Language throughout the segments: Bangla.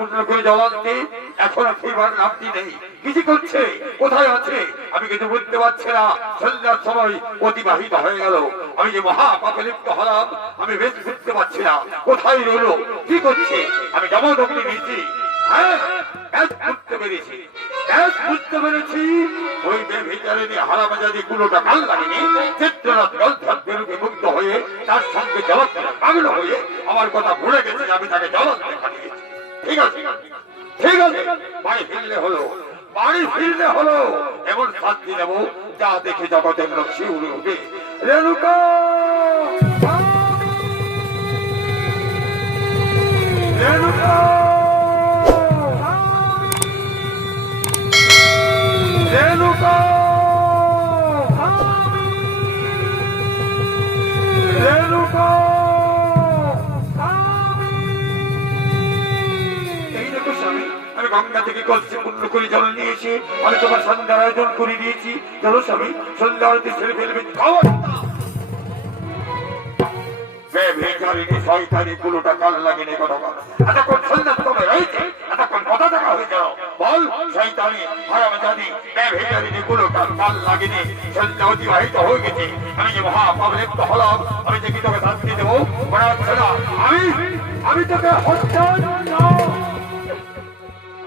পূর্ণ করে জ্বলন্তে এখনো ফিরবার নামটি নেই। কিছু করছে, কোথায় আছে আমি কিছু বুঝতে পারছি না। সন্ধ্যার সময় অতিবাহিত হয়ে গেল, আমি যে মহা পাপে লিপ্ত হলাম আমি বেশ বুঝতে পারছি না। কোথায় রইল, কি করছে? আমি জমদগ্নি নিয়েছি, হ্যাঁ বুঝতে পেরেছি, বুঝতে পেরেছি। ওই বেভিচারিণী হারামাজাদি কোনোটা কাল লাগেনি। চিত্রনাথ জলধর রূপে মুগ্ধ হয়ে তার সঙ্গে জলাচ্ছলে পাগল হয়ে আমার কথা ভুলে গেছে, আমি তাকে জ্বলন্তে পাঠিয়েছি। ঠিক আছে, ঠিক আছে, বাড়ি ফিরলে হলো, বাড়ি ফিরলে হলো। এমন শাস্তি দেবো যা দেখে জগতের লোক শিউরে উঠে। রেণুকা, রেণুকা, রেণুকা, রেণুকা। এই দেখো স্বামী, আমি গঙ্গা থেকে কলসি পূর্ণ করে জল নিয়েছি, আমি তোমার সন্ধ্যার আয়োজন করে দিয়েছি। চলো স্বামী, সন্ধ্যা আরতি ছেড়ে ফেলবে। শয়তানি পুরোটা কাল লাগেনি কথা বল। এতক্ষণ সন্ধ্যা তবে রয়েছে, এতক্ষণ কথা দেখা হয়ে যাও। বল শয়তানি হারামজাদি বেভিচারিণী পুরোটা কাল লাগেনি, সন্ধ্যা অতিবাহিত হয়ে গেছে। আমি যে মহাপাপ লিপ্ত হলাম, আমি যে কি তোকে শাস্তি দেবো মনে হচ্ছে না। আমি তোকে হত্যা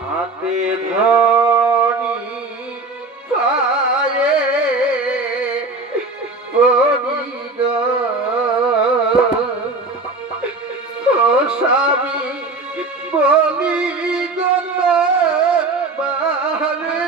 হাতে ধরি পায়ে পড়িল ও স্বামী বলি গত বাহারে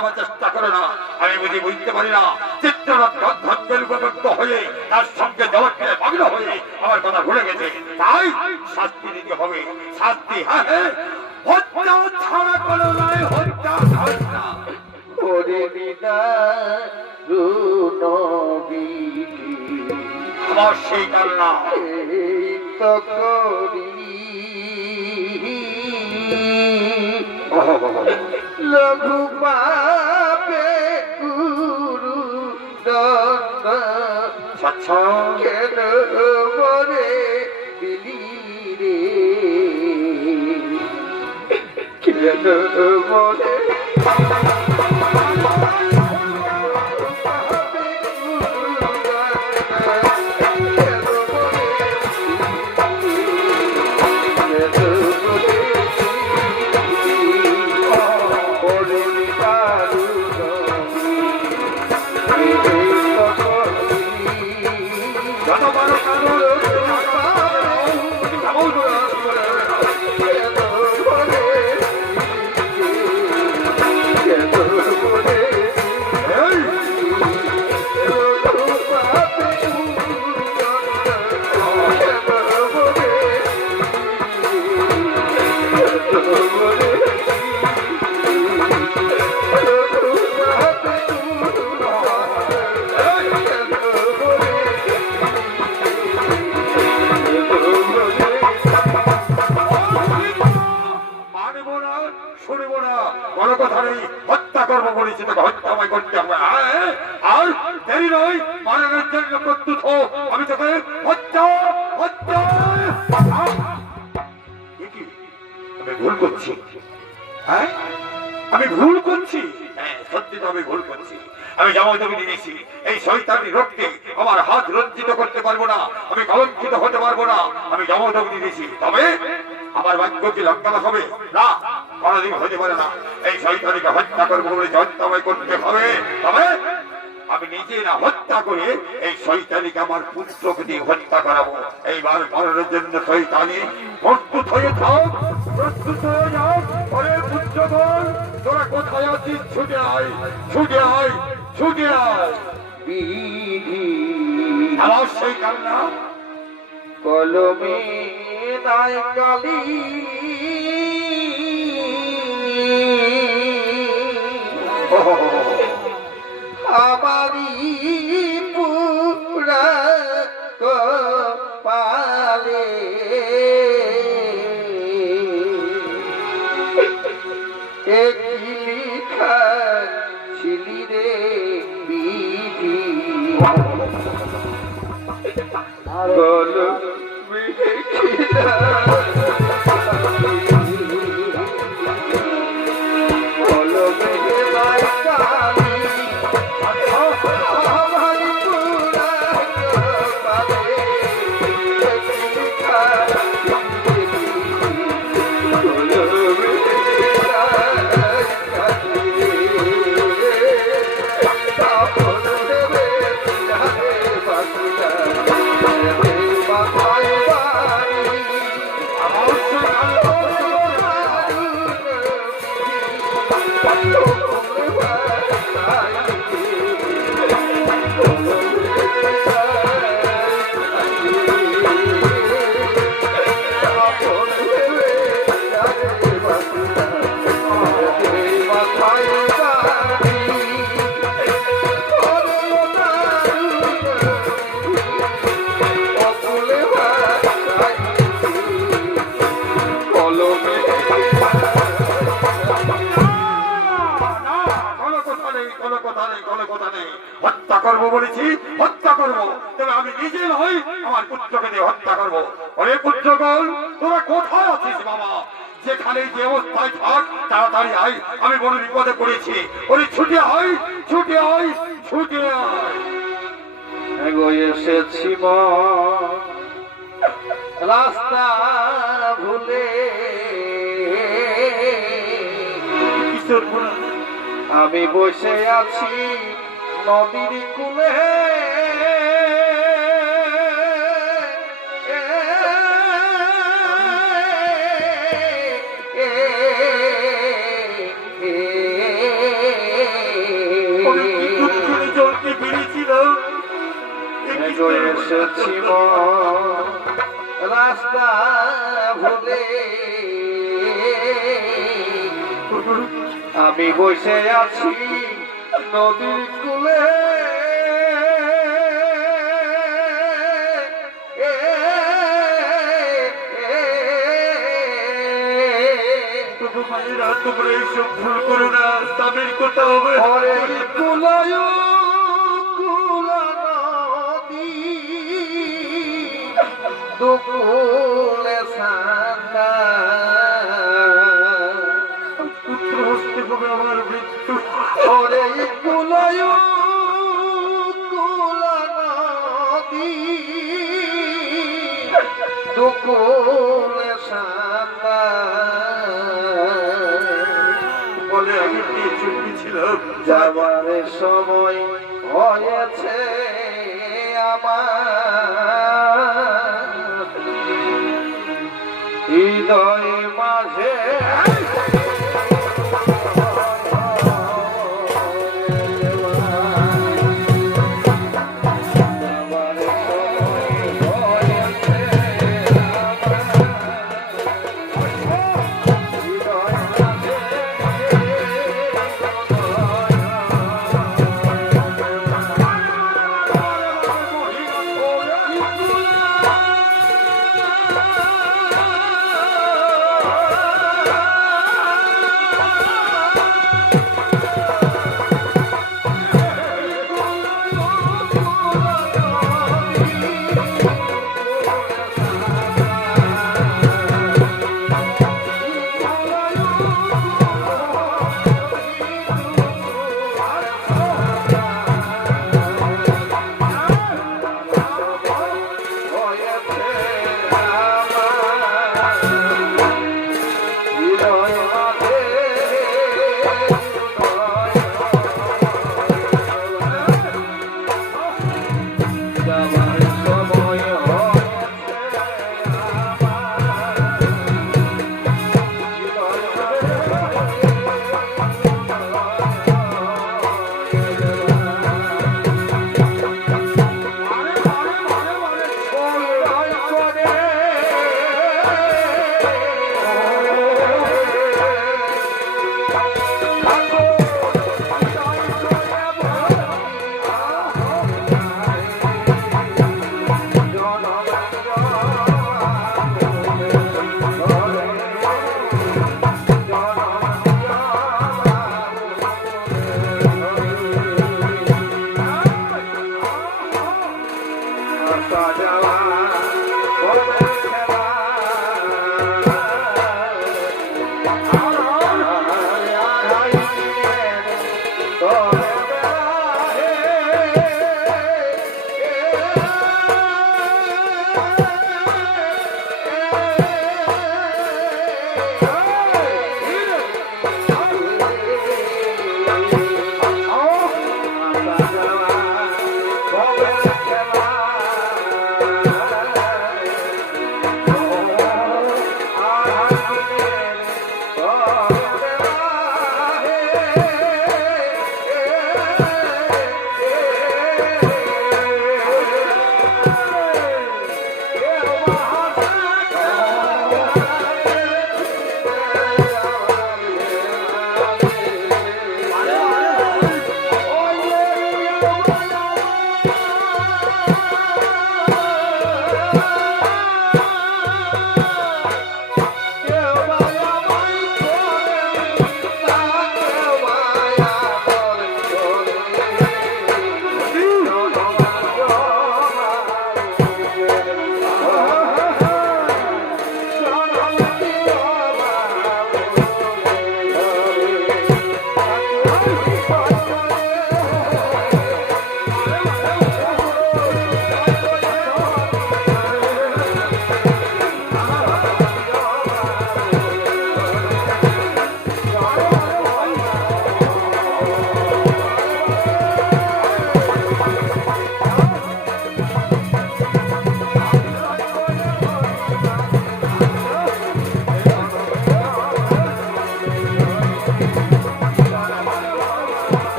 আমার চেষ্টা করো না। আমি বুঝতে পারি না চিত্রনাথ গন্ধর্বের হয়ে তার সঙ্গে জবাব খেয়ে পাগল হয়ে আমার কথা ভুলে গেছে, তাই শাস্তি দিতে হবে। শাস্তি, হ্যাঁ হ্যাঁ, হত্যা ছাড়া কোনো নয়, হত্যা হয় না। আমার সেই কান্না লঘু পাপে গুরু দন্দ কেন মরে দিলি রে, কেন মরে হত্যা করব বলেছি, তোকে হত্যা করতে হবে। আর দেরি নয়, মানবের জন্য প্রস্তুত হো। আমি তোকে হত্যা হত্যা। আমি ভুল করছি, হ্যাঁ আমি ভুল করছি, হ্যাঁ সত্যি তো আমি ভুল করছি। আমি জমদগ্নি নিয়েছি, এই শয়তানি রোগকে আমার হাত রঞ্জিত করতে পারবো না, আমি কলঙ্কিত হতে পারবো না। আমি জমদগ্নি নিয়েছি, তবে আমার ভাগ্য কি লঙ্কা হবে না, কোনদিন হতে পারে না। এই শয়তানিকে হত্যা করবো বলে হত্যাময় করতে হবে, তবে আমি নিজে না হত্যা করে এই শয়তানিকে আমার পুত্রকে দিয়ে হত্যা করাবো। এইবার মরণের জন্য শয়তানি প্রস্তুত হয়ে থাক, প্রস্তুত হয়ে যাও। পুত্রগণ তোরা কোথায় আছিস? ছুটে আয়, ছুটে আয়, ছুটে আয়। বিধি আমার সেই কান্না কলমে নাই কালি আমারি পুরা কপালে একই লিখা ছিলি রে বিধি কলমে খিদা কলমে নাই কালি আমারি পুরা কপালে একই লিখা হত্যা করবো বলেছি, হত্যা করবো। তবে আমি নিজে নই, আমার পুত্রকে দিয়ে হত্যা করবো। অরে পুত্রগণ, তোরা কোথায় আছিস বাবা? যেখানে যে অবস্থায় থাক, তাড়াতাড়ি আয়, আমি বড় বিপদে পড়েছি। ওরে ছুটে আয়, ছুটে আয়, ছুটে আয়। এসেছি রাস্তা ভুলে কিশোর পুরা আমি বসে আছি নদীর কূলে জলকে বেরিয়েছিলাম। এসেছি রাস্তা ভুলে আমি বসে আছি নদীর কূলে মায়েরা তোমরা এইসব ভুল করো না, স্বামীর কথা হবে। কুলায় কুলা নদী দুকুলে সান্দা পুত্র হস্তে হবে আমার মৃত্যু। ওরে কুলায় কুলা নদী দুকুলে সান্দা বলে আমি নিয়ে চুপিছিলাম। যাবার সময় হয়েছে আমার হৃদয় মাঝে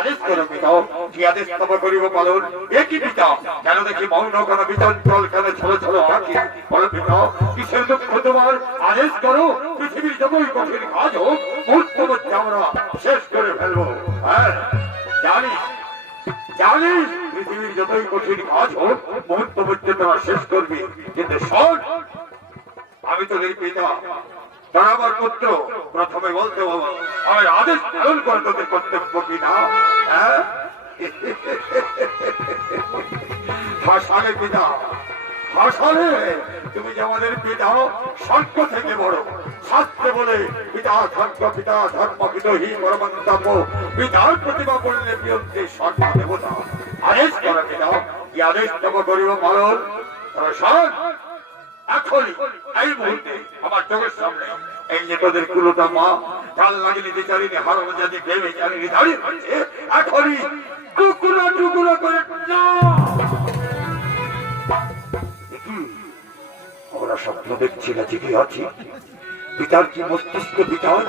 আদেশ করো পিতা, কি আদেশ তব করিব পালন। একই পিতা, কেন দেখি মৌন কেন বিচঞ্চল কেন ছোট ছোট আঁকি। বলো পিতা, কিসের দুঃখ তোমার? আদেশ করো, পৃথিবীর যতই কঠিন কাজ হোক মুহূর্ত মধ্যে আমরা শেষ করে ফেলবো। হ্যাঁ জানি জানি, পৃথিবীর যতই কঠিন কাজ হোক মুহূর্ত মধ্যে তোরা শেষ করবি। কিন্তু শোন, আমি তোদের পিতা, তারা আমার পুত্র। প্রথমে বলতে বাবা, আমার আদেশ পালন করে তোদের কর্তব্য কিনা? হ্যাঁ হাসালে পিতা, হাসালে। তুমি যে আমাদের পিতা, স্বর্গ থেকে বড়। শাস্ত্রে বলে পিতা ধর্ম পিতা ধর্ম পিতহি পরমন্তব্য, পিতার প্রতিভা করলে প্রিয়ন্তে স্বর্গ দেবতা। আদেশ করো পিতা, কি আদেশ তব করিব পালন। তবে শোন, এখনই এই মুহূর্তে আমার চোখের সামনে এই যে তোদের কুলোটা মা চাল লাগিয়ে বিচারিনি হারণ জাতি প্রেমে জানিনি দাঁড়িয়ে রয়েছে, এখনই টুকরো টুকরো করে না। ওরা স্বপ্ন দেখছি না জেগে আছি। পিতার কি মস্তিষ্ক বিচার,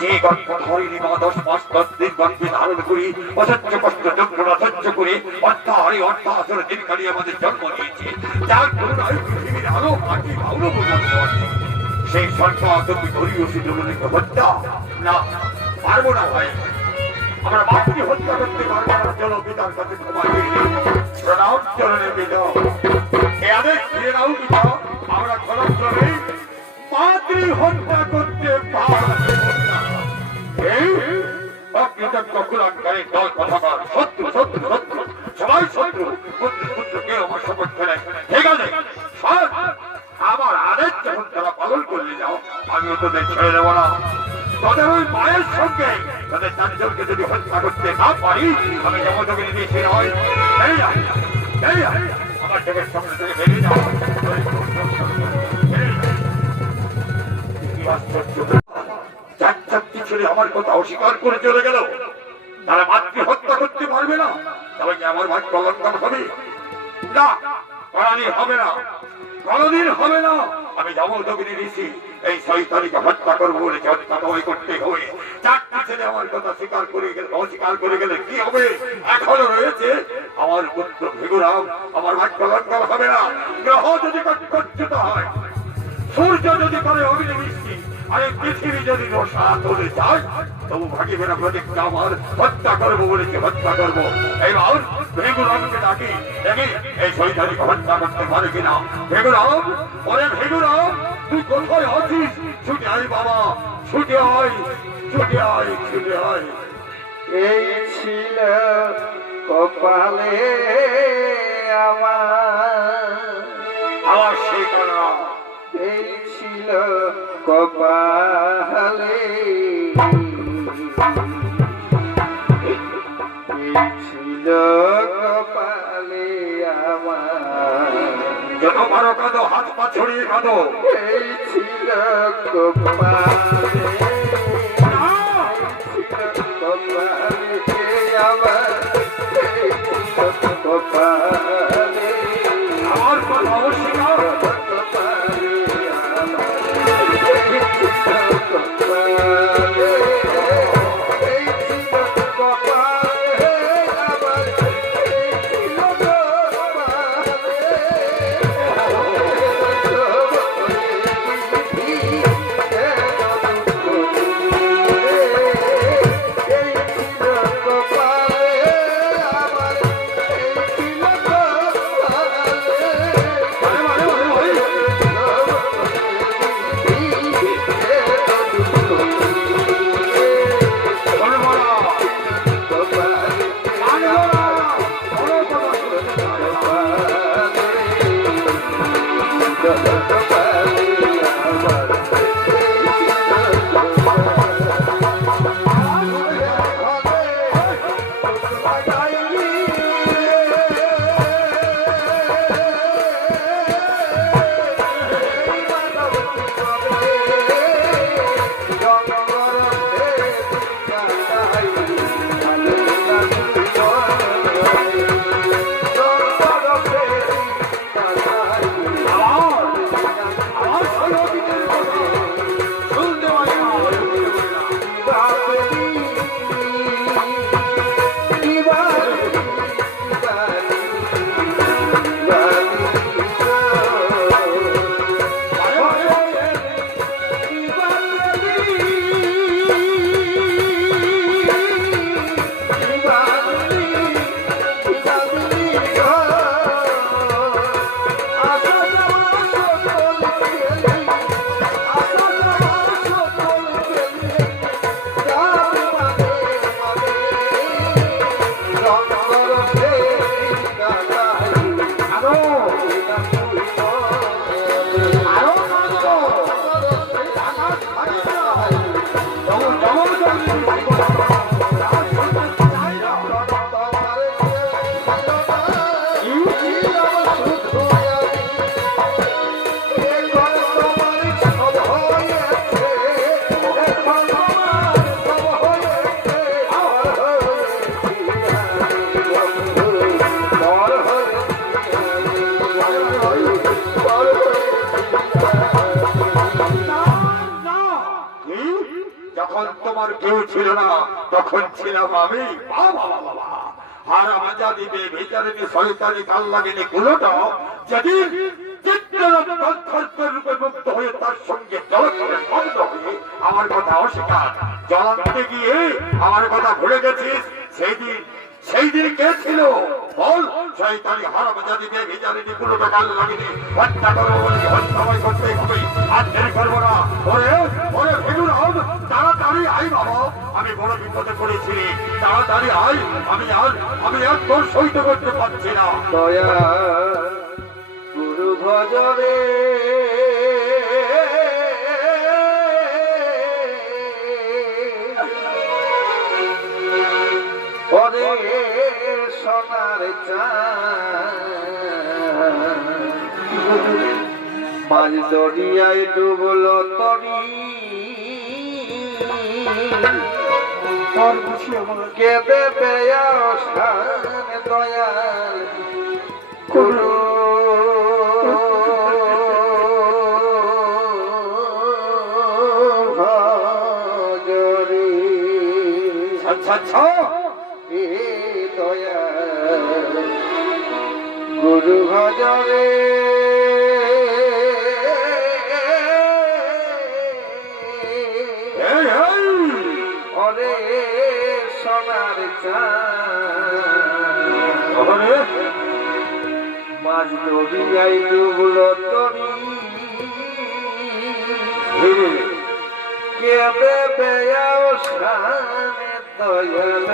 যে গল্প ধরিনি মা 10 মাস 10 দিন গল্পে ধারণ করি, অসহ্য কষ্ট যন্ত্রণা সহ্য করে অর্থাহারে অর্থাহাসরে দিন কাটিয়ে আমাদের জন্ম দিয়েছে। যার করুণায় পৃথিবীর আলো মাটি ভালো বোঝাতে পারছে। সেই সরকার তুমি ধরিও সুযোগ হত্যা না পারবো না ভাই। আমরা মাতৃ হত্যা করতে পারবো না। চলো পিতার কাছে ক্ষমা প্রণাম চরণে পিতা, এ আদেশ ফিরে নাও পিতা। আমরা খরচ করে মাতৃ হত্যা করতে পারবো না। এই অকৃতজ্ঞ কুলাঙ্কারী দল কথাবার শত্রু শত্রু শত্রু সবাই শত্রু। পুত্র পুত্র কেউ আমার সমর্থ নেই। ঠিক আছে, আমার আদেশ যখন তারা পালন করলে যাও, আমিও তোদের ছেড়ে দেবো না। তোদের ওই মায়ের সঙ্গে তাদের 4 জনকে যদি হত্যা করতে না পারি, আমি যেমন তোকে নিয়েছি নয়। আমার চোখের সামনে থেকে বেরিয়ে যাও। চাকরি ছেড়ে আমার কথা অস্বীকার করে চলে গেল। তারা মাতৃ হত্যা করতে পারবে না, তবে কি আমার ভাই কলঙ্কন হবে না? করানি হবে না, কোনদিন হবে না। আমি যাবো দগিনী ঋষি এই শয়তানিকে হত্যা করবো বলেছে, হত্যা তোমায় করতে হবে। চারটি ছেলে আমার কথা স্বীকার করে গেলে, অস্বীকার করে গেলে কি হবে? এখনো রয়েছে আমার পুত্র ভৃগুরাম, আমার ভাগ্য লঙ্ঘন হবে না। গ্রহ যদি কচ্ছুত হয়, সূর্য যদি করে অগ্নিবৃষ্টি, আর এই পৃথিবী যদি রসা চলে যায়, তবু ভাগিবে না প্রতিজ্ঞা আমার, হত্যা করবো বলেছে, হত্যা করবো। এইবার ভৃগুরামকে ডাকি, দেখি এই শয়তানিকে হত্যা করতে পারে কিনা। ভৃগুরাম, ওরে ভৃগুরাম, তুই কোথায় আছিস? ছুটে আয় বাবা, ছুটে আয়, ছুটে আয়, ছুটে আয়। এই ছিল কপালে আমার সেই কানা, এই ছিল কপালে, এই ছিল কপালে আমার, যত পারো কাঁদো, হাত পা ছড়িয়ে কাঁদো। এই ছিল কপালে, কপালে আমার, এই ছিল কপালে, আমার কথা অস্বীকার, কপালে আমার, এই ছিল কপালে, এই ছিল কপালে আমার, এই ছিল বলো বলো, মানবো না, কোনো কথা শুনতে চাই না। আমার সেই অতীতের কথা শুনতে পারি না, আরো কাঁদবো, আকাশ ফাটে না, তখন জমল জমলি আর শুনতে চাই না। যখন তোমার কেউ ছিল না, তখন ছিলাম আমি। বাবা বাবা, আর মাজা দিবে ভিতরে শয়তানি কাল লাগেনি গুলোটা যেদিন রূপে মুক্ত হয়ে তার সঙ্গে জলক্ষণে বন্ধ হয়ে আমার কথা অস্বীকার, জলান্তে গিয়ে আমার কথা ভুলে গেছিস। সেই দিন কে ছিল বল? শয়তানি হারাম জাতি বে ভিজারিনি গুলোটা কাল লাগেনি, হত্যা করবো বলে হত্যা করতে হবে, আর দেরি করবো না। ওরে ওরে ভৃগুরাম, তাড়াতাড়ি আই বাবা, আমি বড় বিপদে পড়েছি, তাড়াতাড়ি আই, আমি আর তোর সহিত করতে পারছি না। দয়া গুরু ভজরে ওরে সোনার মাঝ দরিয়ায় ডুবলো তরি, কে দেবে আসান দয়াল গুরু আচ্ছা আচ্ছা এ দয়া গুরু ভজরে এই, এই। ওরে সোনার চাঁদ ওরে, মাঝ দরিয়ায় ডুবলো তরি ধীরে। কে দেবে শানে দয়াল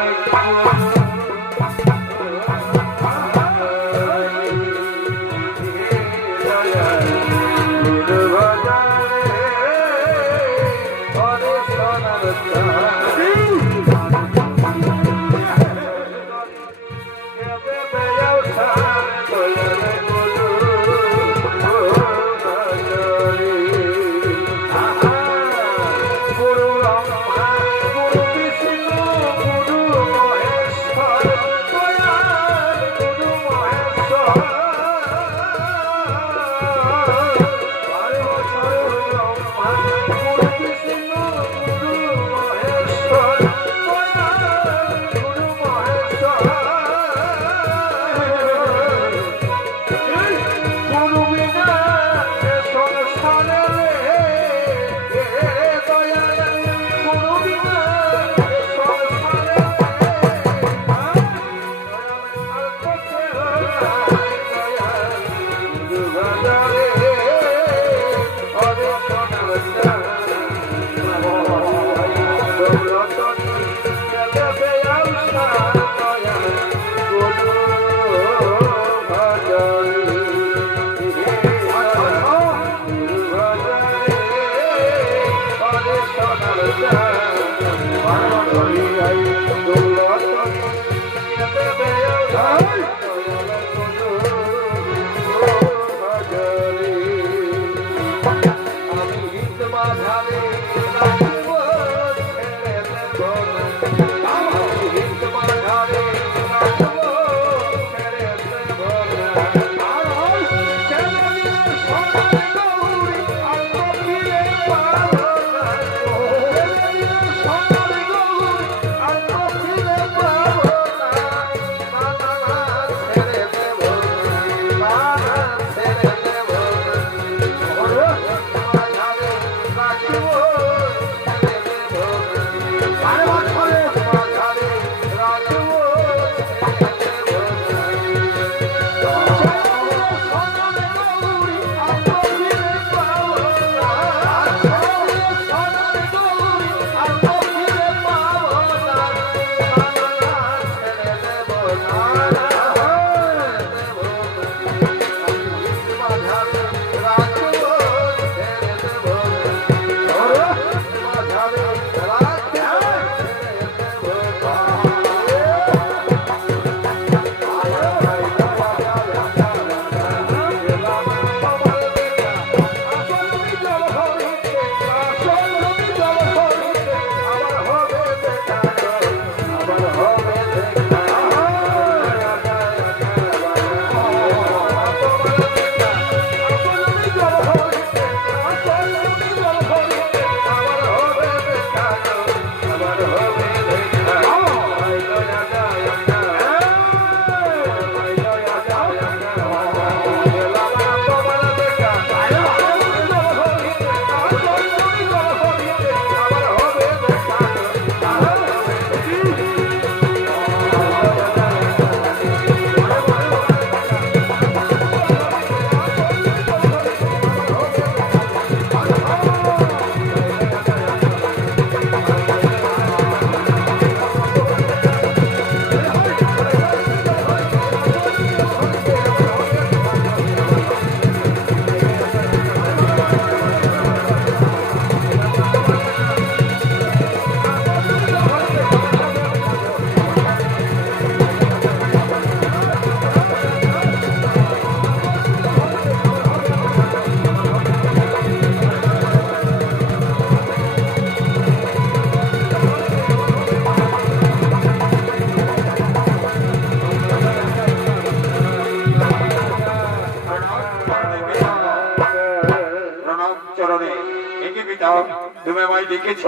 তুমি আমায় ডেকেছ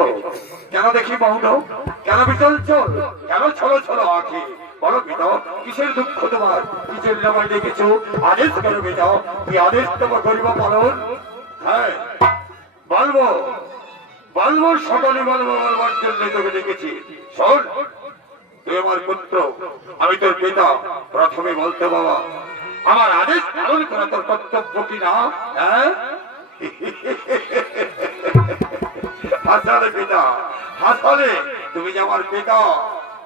কেন দেখি মৌন? কেন বিচলছ? কেন ছলো ছলো আঁখি? বলো পিতা, কিসের দুঃখ তোমার? কিসের আমায় ডেকেছ? আদেশ করো পিতা, কি আদেশ তোমার করিব পালন? হ্যাঁ বলবো, বলবো, সকলে বলবো, বলবার জন্য তোকে ডেকেছি। শোন, তুই আমার পুত্র, আমি তোর পিতা। প্রথমে বলতে বাবা, আমার আদেশ পালন করা তোর কর্তব্য কিনা? হ্যাঁ হাসালে পিতা, হাসালে। তুমি যে আমার পিতা,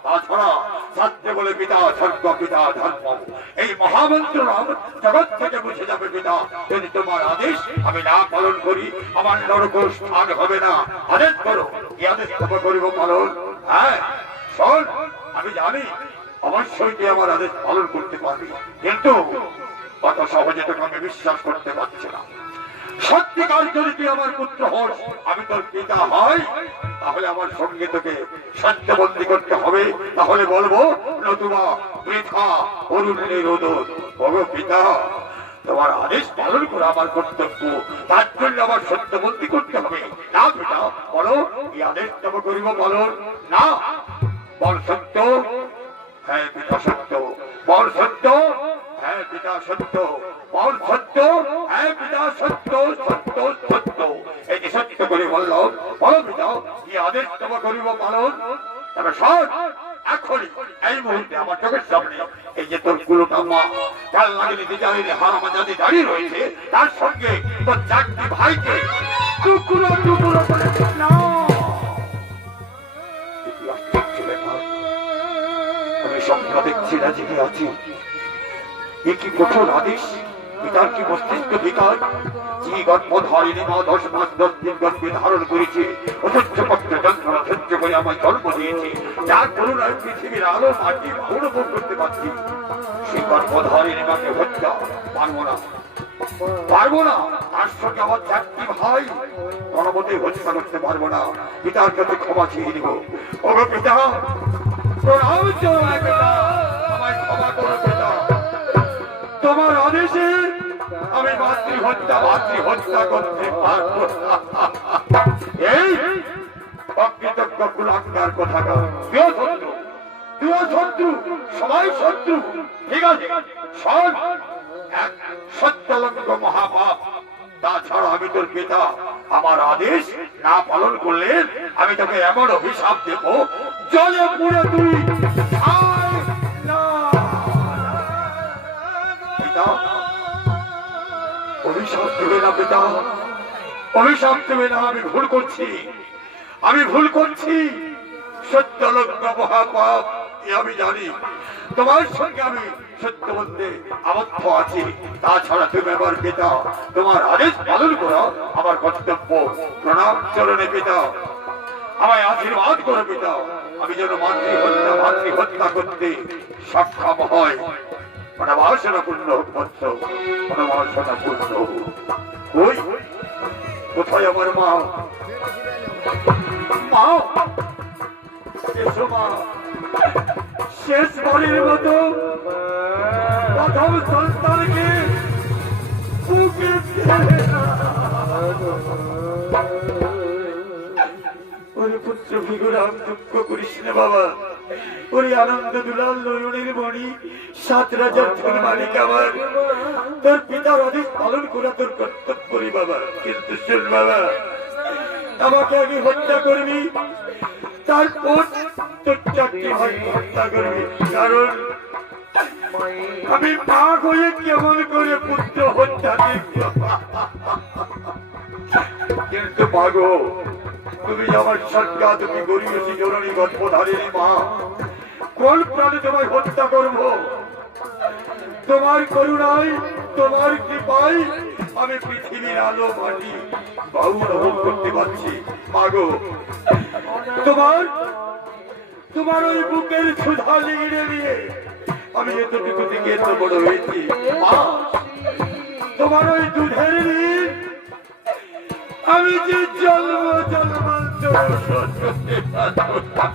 তাছাড়া ছাত্রে বলে পিতা স্বর্গ, পিতা ধর্ম, এই মহামন্ত্র নাম জগৎ থেকে বুঝে যাবে পিতা। যদি তোমার আদেশ আমি না পালন করি, আমার নরক স্থান হবে না। আদেশ করো, কি আদেশ তোমার করিব পালন? হ্যাঁ শোন, আমি জানি অবশ্যই তুই আমার আদেশ পালন করতে পারবি, কিন্তু কত সহজে তোকে আমি বিশ্বাস করতে পারছি না। সত্যিকার যদি তুই আমার পুত্র হস, আমি তোর পিতা হয়, তাহলে আমার সঙ্গে তোকে সত্যবন্দী করতে হবে। তাহলে বলবো, নতুবা বৃথা অরুণের রোদন। বলো পিতা, তোমার আদেশ পালন করা আমার কর্তব্য, তার জন্য আমার সত্যবন্দী করতে হবে। না পিতা, বলো, এই আদেশ তোমার করিব পালন? না, বল সত্য। হ্যাঁ পিতা সত্য। বল সত্য। হ্যাঁ পিতা সত্য। বল সত্য। হ্যাঁ পিতা সত্য, সত্য, সত্য। এই যে সত্য করে বললাম, বলো পিতা, কি আদেশ তোমার করিব পালন? তবে শোন, এখনই এই মুহূর্তে আমার চোখের সামনে এই যে তোর গুলোটা মা কাল লাগলে বিচারে হারামা জাতি দাঁড়িয়ে রয়েছে, তার সঙ্গে তোর চারটি ভাইকে টুকরো টুকরো করে না। আমি স্বপ্ন দেখছি না, জেগে আছি। এ কি কঠোর আদেশ! পিতার কি মস্তিষ্ক বিকার! যে গর্ভধারিণী মা 10 মাস 10 দিন গর্ভে ধারণ করেছে, অসহ্য কষ্ট যন্ত্রণা সহ্য করে আমায় জন্ম দিয়েছে, যার করুণায় পৃথিবীর আলো মাটি অনুভব করতে পারছি, সেই গর্ভধারিণী মাকে হত্যা পারবো না, পারবো না। তার সঙ্গে আমার চারটি ভাই কোনোমতে হত্যা করতে পারবো না। পিতার কাছে ক্ষমা চেয়ে নিব। ওগো পিতা, প্রণাম চরণে পিতা, আমায় ক্ষমা করো পিতা। তোমার আদেশে আমি মাতৃ হত্যা করতে পারবো না। এই অকৃতজ্ঞ কুলাঙ্গার কোথাকার, তুইও শত্রু, তুইও শত্রু, সবাই শত্রু। ঠিক আছে শোন, এক সত্যলঙ্গ মহাপাপ। তাছাড়া আমি তোর পিতা, আমার আদেশ না পালন করলে আমি তোকে এমন অভিশাপ দেব, জলে পুরো তুই না। পিতা, অভিশাপ দেবে না পিতা, অভিশাপ দেবে না। আমি ভুল করছি, আমি ভুল করছি। সত্যলঙ্গ মহাপাপ এ আমি জানি। তোমার সঙ্গে আমি সত্য বলতে আবদ্ধ আছি। তাছাড়া তুমি আমার পিতা, তোমার আদেশ পালন করা আমার কর্তব্য। প্রণাম চরণে পিতা, আমায় আশীর্বাদ করো পিতা, আমি যেন মাতৃ হত্যা করতে সক্ষম হয়। মনোবাসনা পূর্ণ হোক বৎস, মনোবাসনা পূর্ণ হোক। ওই কোথায় আমার মা? মা এসো মা, শেষবারের মতো প্রথম সন্তানকে বুকে ওরে পুত্র ভিগুরাম, দুঃখ করিস না বাবা। ওরে আনন্দ দুলাল নয়নের মণি, 7 রাজার ধন মালিক আমার, তোর পিতার আদেশ পালন করা তোর কর্তব্য রে বাবা। কিন্তু শোন বাবা, আমাকে আগে হত্যা করবি, তারপর তোর চারটি ভাই হত্যা করবি। কারণ আমি পাক হয়ে কেমন করে পুত্র হত্যা দেখব। কিন্তু মাগো, তুমি আমার সজ্ঞা, তুমি গরিয়সী জননী গর্ভধারিণী মা, কোন প্রাণে তোমায় হত্যা করব? তোমার করুণায়, তোমার কৃপায় আমি পৃথিবীর আলো মাটি বাহু অনুভব করতে পারছি। মাগো, তোমার ওই বুকের ক্ষুধা লিগড়ে নিয়ে আমি এতটুকু থেকে এত বড় হয়েছি। মা, তোমার ওই দুধের ঋণ আমি যে জন্মান্তর শোধ করতে পারবো না।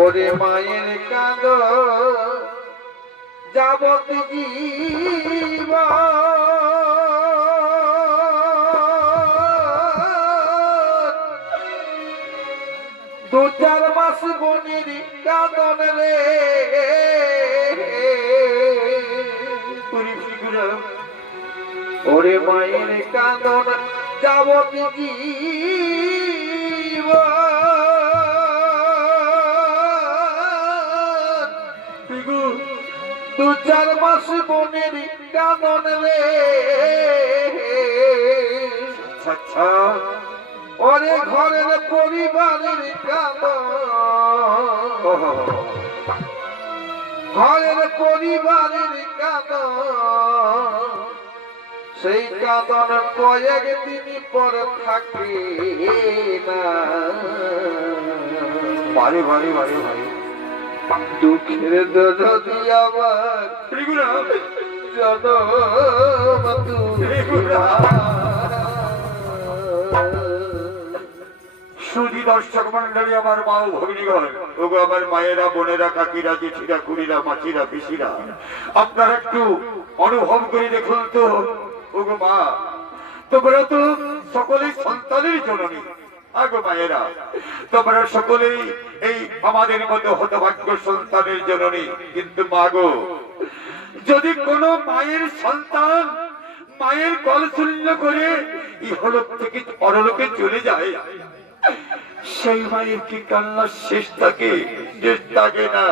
ওরে মায়ের কাঁদ যাবত জীবন, দু চার মাস বনির কাঁদন রে ওরে ফিগুরা ওরে মায়ের কাঁদন যাবতীয় ফিগু দু চার মাস বনের কাঁদন রে আচ্ছা ওরে ঘরের পরিবারের কাঁদন ঘরের পরিবারের কাঁদন সেই কাঁদন কয়েক দিন পর থাকে না বারে বারে বারে বারে দুঃখের দরদি আমার ফিগুরা জনম তুরা সুধী দর্শক মন্ডলী, আমার মা ও ভগ্নীগণ, ওগো আমার মায়েরা, বোনেরা, কাকিরা, জেঠিরা, খুড়িরা, মাছিরা, পিসিরা, আপনারা একটু অনুভব করে দেখুন তো। ওগো মা, তোমরা তো সকলেই সন্তানের জননী। আগো মায়েরা, তোমরা সকলেই এই আমাদের মতো হতভাগ্য সন্তানের জননী। কিন্তু মা গো, যদি কোনো মায়ের সন্তান মায়ের কল শূন্য করে ইহলোক থেকে পরলোকে চলে যায়, সেই মায়ের কি কান্নার শেষ থাকে? শেষ থাকে না।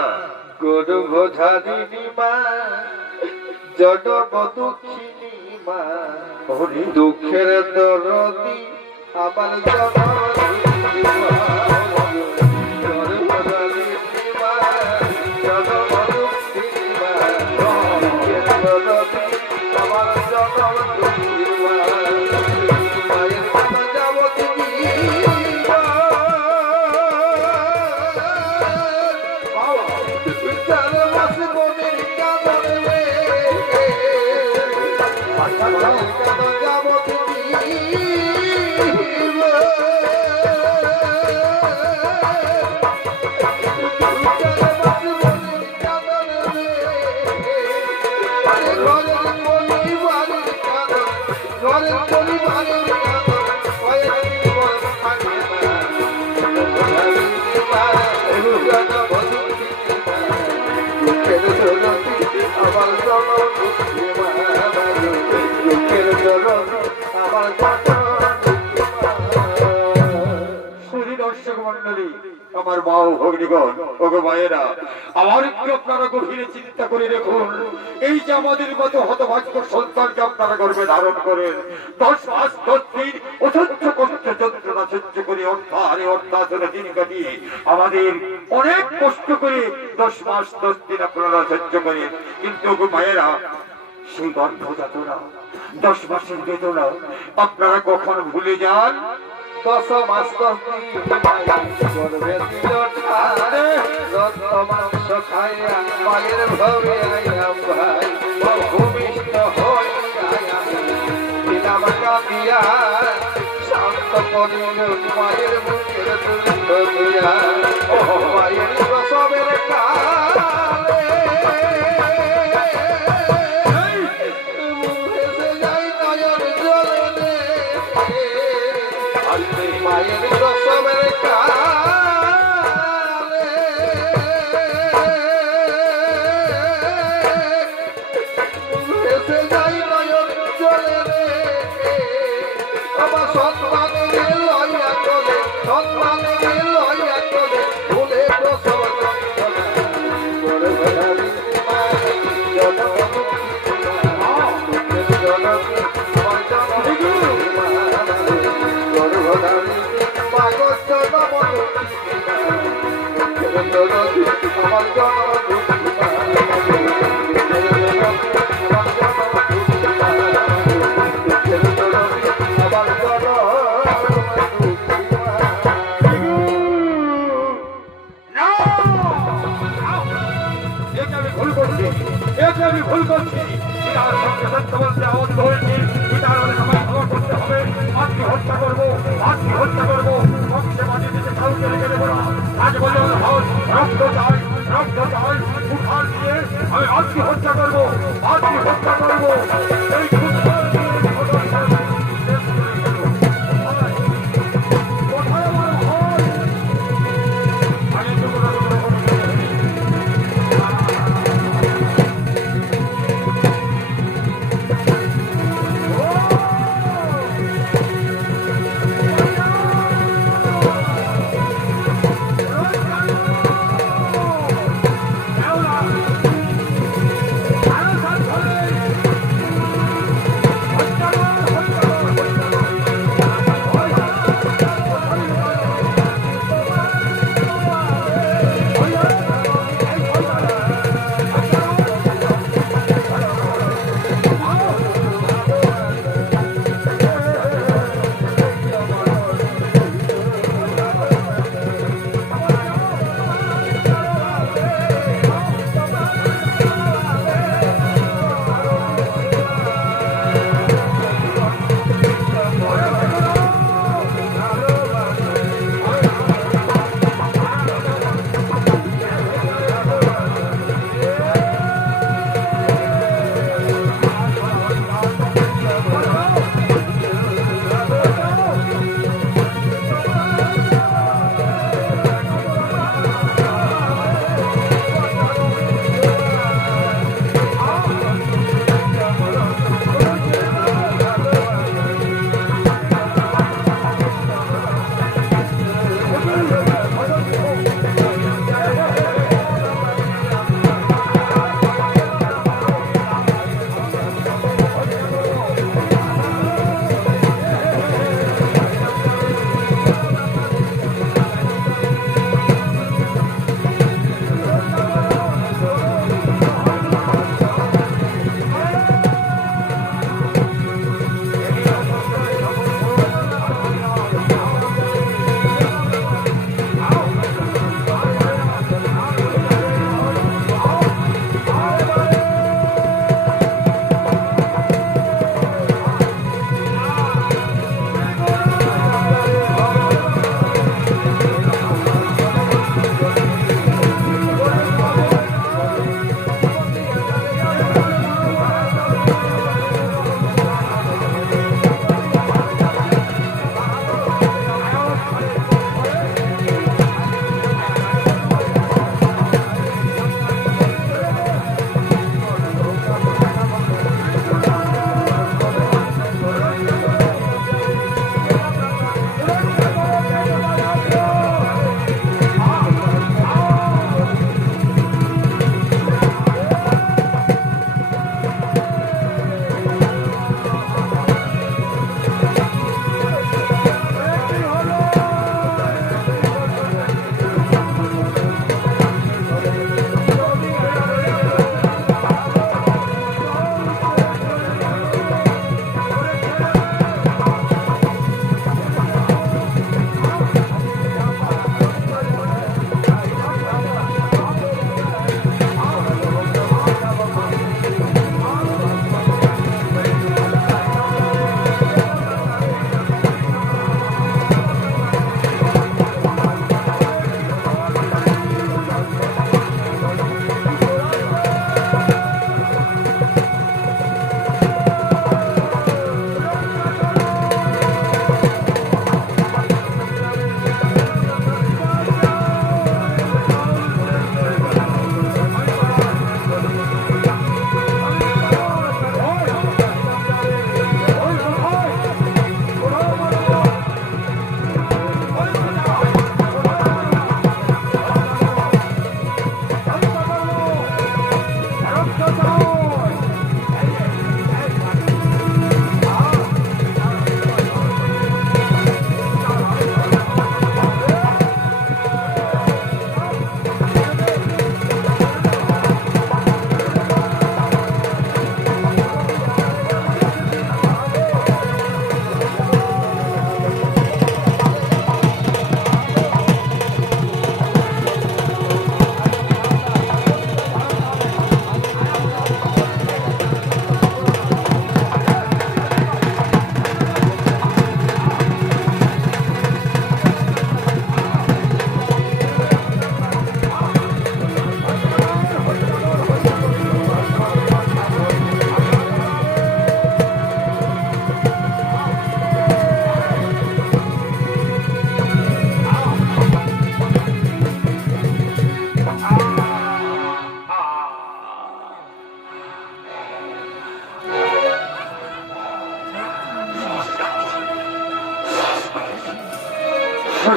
গর্ভধারিণী মা জনম দুঃখিনী মা ওরে দুঃখের দরদি আমার জনম দুঃখিনী মা গর্ভধারিণী মা জনম দুঃখিনী মা দুঃখের দরদি আমার জনম দুঃখিনী মা মায়ের কথা যাবতীয় আমার মা ও ভগ্নীগণ, ওগো মায়েরা, আমার একটু আপনারা গভীরে চিন্তা করে দেখুন। এই যে আমাদের মতো হতভাগ্য সন্তানকে আপনারা গর্ভে ধারণ করেন, 10 মাস 10 দিন অসহ্য কষ্ট যন্ত্রণা সহ্য করে অর্থাহারে দিন কাটিয়ে আমাদের অনেক কষ্ট করে 10 মাস 10 দিন আপনারা সহ্য করেন। কিন্তু ওগো মায়েরা, সেই গর্ভযাতনা 10 মাসের বেদনা আপনারা কখন ভুলে যান? 10 মাস 10 দিন গর্ভে দিল ঠারে রক্ত মাংস খাইয়া মায়ের ভবে আইলাম ভাই ভূমিষ্ঠ হইয়া দিলাম কাঁদিয়া শান্ত করিল মায়ের মুখের দুঃখ দুয়া মায়ের প্রসবের কালে মায়ের প্রসবের কালে এসে যাই নয়ন জলে রে আমার সন্তানে লইয়া চলে সন্তানে লইয়া চলে ভুলে প্রসব যন্ত্রণা গর্ভধারিণী মা জনম দুঃখিনী মা আমার জনম মা গর্ভধারিণী মা গো জনম দুঃখিনী মা আমার জনম দুঃখিনী মা আমি ভুল করছি। পিতার সঙ্গে সত্য বলতে আবদ্ধ হয়েছি। পিতার বলে আমায় ক্ষমা করতে হবে। মাতৃ হত্যা করবো, মাতৃ হত্যা করবো, বংশে মাটি দিতে কাউকে রেখে দেবো না। আজ বলে রক্ত চাই, রক্ত চাই।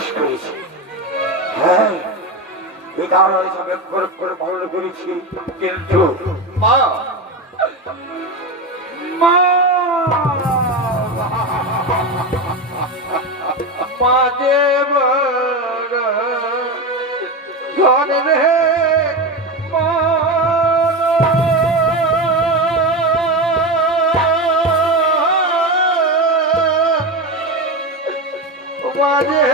দোষ করেছি। হ্যাঁ, পিতার হিসাবে করে পালন করেছি, কিন্তু মা মা মাঝে বড় ধন রে মাঝে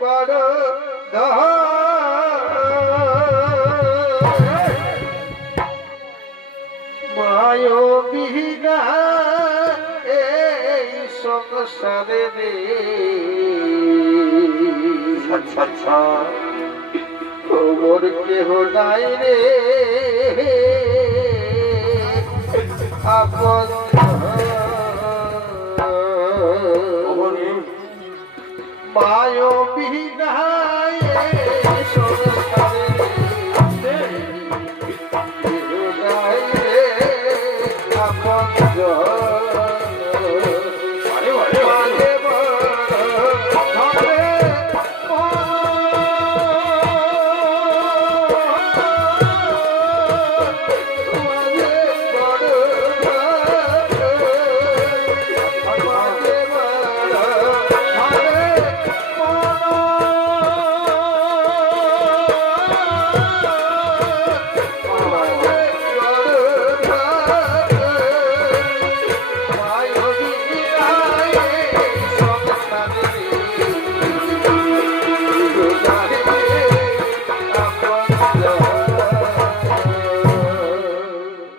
বড় মায় বিহীনা এই সংসারে রে আচ্ছা আচ্ছা, খবর কেহ নাই রে আপন মায় বিহীনা এই সংসারে কেহ নাই রে আপন আরে আরে মাঝে বড় ধরে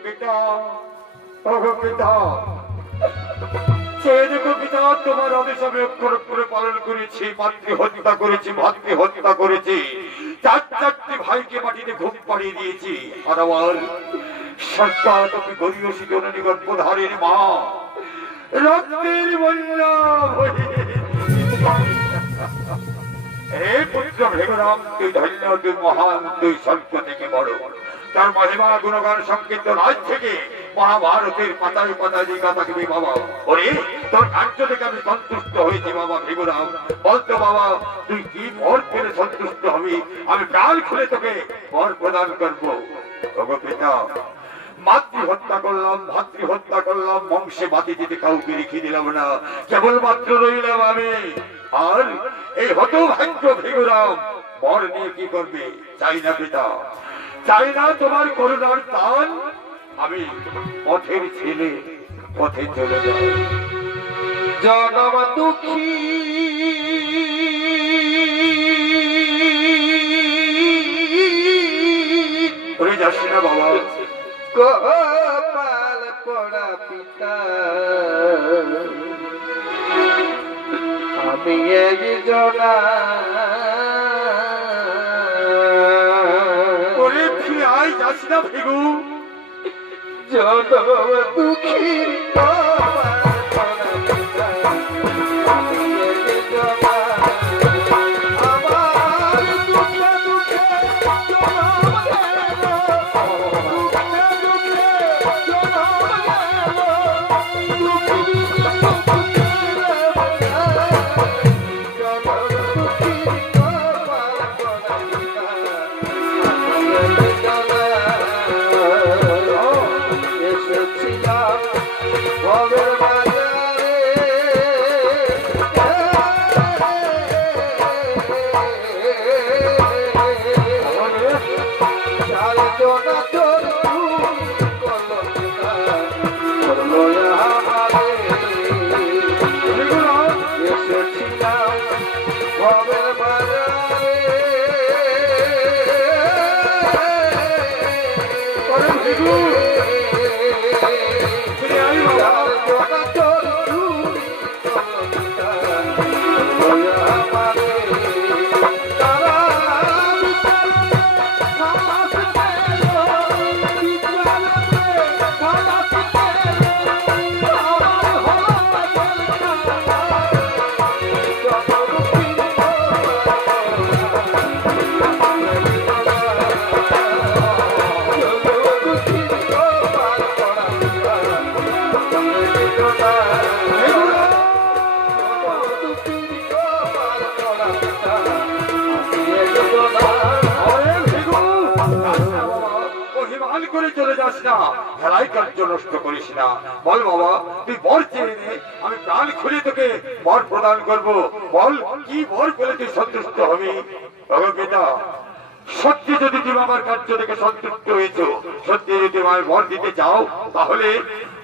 পিতা, ওগো পিতা, সে দেখো পিতা, তোমার আদেশ আমি অক্ষর করে পালন করেছি, মাতৃ হত্যা করেছি, ভাতৃ হত্যা করেছি, চারটি ভাইকে মাটিতে ঘুম পাড়িয়ে দিয়েছি। আর আমার সরকার তুমি গরিয়সী জননী গর্ভধারীর মা, রক্তের বন্যা বয়ে হে পুত্র ভেগরাম, তুই ধন্য, তুই মহান, তুই স্বর্গ থেকে বড়। তার মহিমা গুণগান সংকীর্তন আজ থেকে মহাভারতের পাতায় পাতায় দিকা থাকবি বাবা। ওরে তোর কার্য থেকে আমি সন্তুষ্ট হয়েছি বাবা ভেগরাম। বলতো বাবা, তুই কি বর পেলে সন্তুষ্ট হবি? আমি প্রাণ খুলে তোকে বর প্রদান করবো। ওগো পিতা, মাতৃ হত্যা করলাম, ভাতৃ হত্যা করলাম, বংশে বাতি দিতে কাউকে রেখে দিলাম না, কেবলমাত্র রইলাম আমি। আর এই হতভাগ্য ভেগরাম বর নিয়ে কি করবে? চাই না পিতা, চাই না তোমার করুণার টান। আমি পথের ছেলে, পথে চলে যাই। জনম দুঃখী ওরে যাস না বাবা, কপাল পড়া পিতা আমি একজনা ওরে ফিরে আয়, যাস না ভেগু। জনম দুঃখী কপাল পড়া পিতা আমি একজনা আমার দুঃখে দুঃখে জনম গেল, দুঃখে দুঃখে জনম গেল, দুঃখী দুঃখী জনম দুঃখী কপাল পড়া পিতা আমি একজনা এসেছিলাম ভবের বাজারে চারজনা তোর করলো আমারে এসেছিলাম ভবের বাজারে ফিরে আয় বাবা। চারজনা তোর আমারে তারা আমার করে চলে যাস না, খেলাই কার্য নষ্ট করিস না। বল বাবা, তুই বর চেয়ে নে, আমি প্রাণ খুলে তোকে বর প্রদান করব। বল কি বর পেলে তুই সন্তুষ্ট হবি? পিতা, সত্যি যদি তুমি আমার কার্য থেকে সন্তুষ্ট হয়েছো, সত্যি যদি তোমায় বর দিতে চাও, তাহলে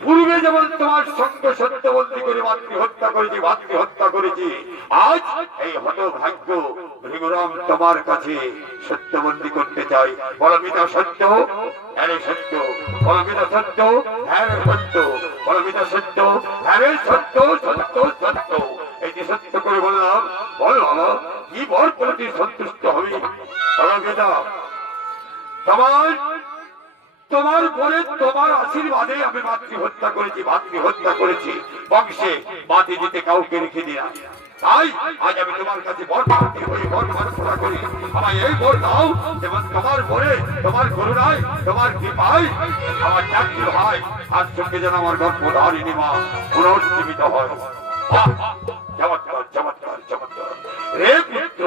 পূর্বে যেমন তোমার সঙ্গ সত্যবন্দী করে মাতৃহত্যা করেছি, আজ এই হতভাগ্য ভৃগুরাম তোমার কাছে সত্যবন্দী করতে চাই। বলো পিতা সত্য, হ্যাঁ রে সত্য। বলো পিতা সত্য, হ্যাঁ রে সত্য। বলো পিতা সত্য, হ্যাঁ রে সত্য, সত্য সত্য। এই যে সত্য করে বললাম, বল বাবা কি বর করে তুই সন্তুষ্ট হবি? বলো পিতা, তোমার পরে তোমার আশীর্বাদে আমি মাতৃহত্যা করেছি, বংশে বাতি দিতে কাউকে রেখে দিই না। তাই আজ আমি তোমার কাছে বর প্রার্থী হয়ে বর প্রার্থনা করি, আমায় এই বর দাও এবং তোমার বরে, তোমার করুণায়, তোমার কৃপায় আমার চাকরি হয়, আর সঙ্গে যেন আমার গর্ভধারিণী মা পুনর্জীবিত হয়। চমৎকার চমৎকার চমৎকার রে পুত্র,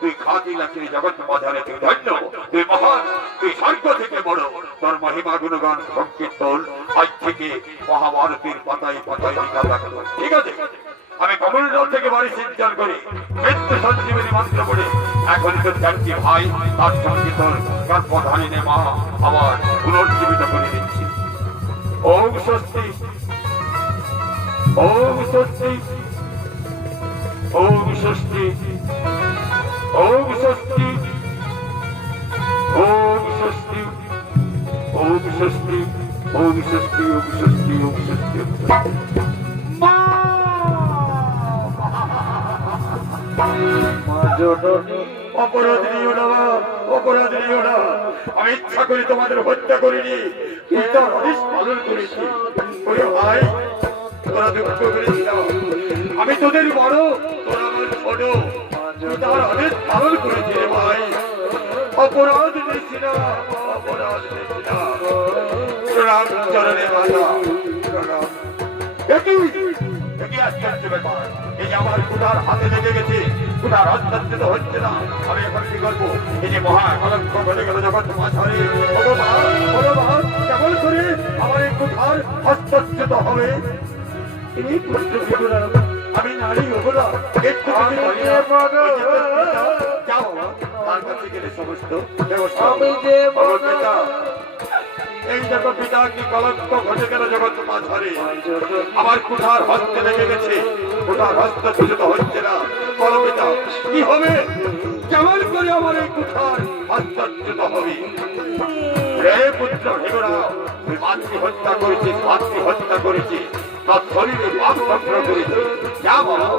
তুই খাতি লাখি জগৎ মাঝারে তুই ধন্য, তুই মহান, তুই স্বর্গ থেকে বড়। তোর মহিমা গুণগান সংকীর্তন আজ থেকে মহাভারতের পাতায় পাতায় লেখা থাকলো। ঠিক আছে, আমি কমলদল থেকে বাড়ি সিঞ্চন করি, মৃত্যু সঞ্জীবনী মন্ত্র পড়ে এখন তোর চারটি ভাই তার সঙ্গে তোর গর্ভধারিণী মা আবার পুনর্জীবিত করে দিচ্ছি। ওম স্বস্তি, ওম স্বস্তি, ওম স্বস্তি, ওম স্বস্তি, ওম স্বস্তি, ওম স্বস্তি, ওম স্বস্তি, ওম স্বস্তি, ওম স্বস্তি। মা জননী, অপরাধ নিও না, অপরাধ নিও না। আমি ইচ্ছা করে তোমাদের হত্যা করিনি, তুই তার আদেশ পালন করেছি। ওরে ভাই, তোরা দুঃখ করিস না, আমি তোদের বড়, তোরা আমার ছোট, তুই তার আদেশ পালন করেছি রে ভাই। অপরাধ নিয়েছি না, অপরাধ নিয়েছি না। প্রণাম চরণে মাতা, প্রণাম। একই আশ্চর্য ব্যাপার, এই যে আমার কুঠার হাতে লেগে গেছে, কুঠার হস্তান্তরিত হচ্ছে না, আমি এখন কি করবো? এই যে মহা কলঙ্ক ঘটে গেল জগৎ মাঝারে, ভগবান কেমন করে আমার এই কুঠার হস্তান্তরিত হবে? এই পুত্র বিদুরা, আমি নারী হবো না, একটু যাও তার কাছে গেলে সমস্ত ব্যবস্থা। এই দেখো পিতা, কি কলঙ্ক ঘটে গেল জগৎ মাঝারে, আমার কুঠার হস্তে লেগে গেছে, কুঠার হস্তান্তরিত হচ্ছে না। বলো পিতা কি হবে? কেমন করে আমার এই কুঠার হস্তান্তরিত হবে? রে পুত্র ভেগোরা, তুই মাতৃহত্যা করেছিস, তার শরীরে পাপ চক্র করেছিস। যা বলো,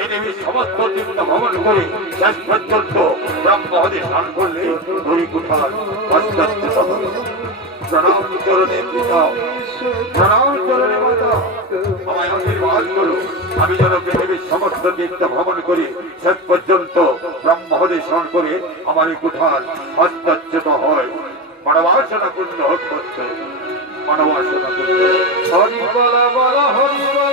এই দেবী সমস্ত তীর্থ ভ্রমণ করে শেষ পর্যন্ত ব্রহ্মহদে স্নান করলে ওই কুঠার হস্তান্তরিত হবে। প্রণাম চরণে পিতা, প্রণাম চরণে মাতা, আমায় আশীর্বাদ করো। আমি যেন পৃথিবীর সমস্ত তীর্থ ভ্রমণ করি শেষ পর্যন্ত ব্রহ্মহদে স্নান করে আমার এই কুঠার হস্তান্তরিত হয়। মানবাসনা পূর্ণ হোক, মানবাসনা পূর্ণ। হরি বলা বলা হরি বলা।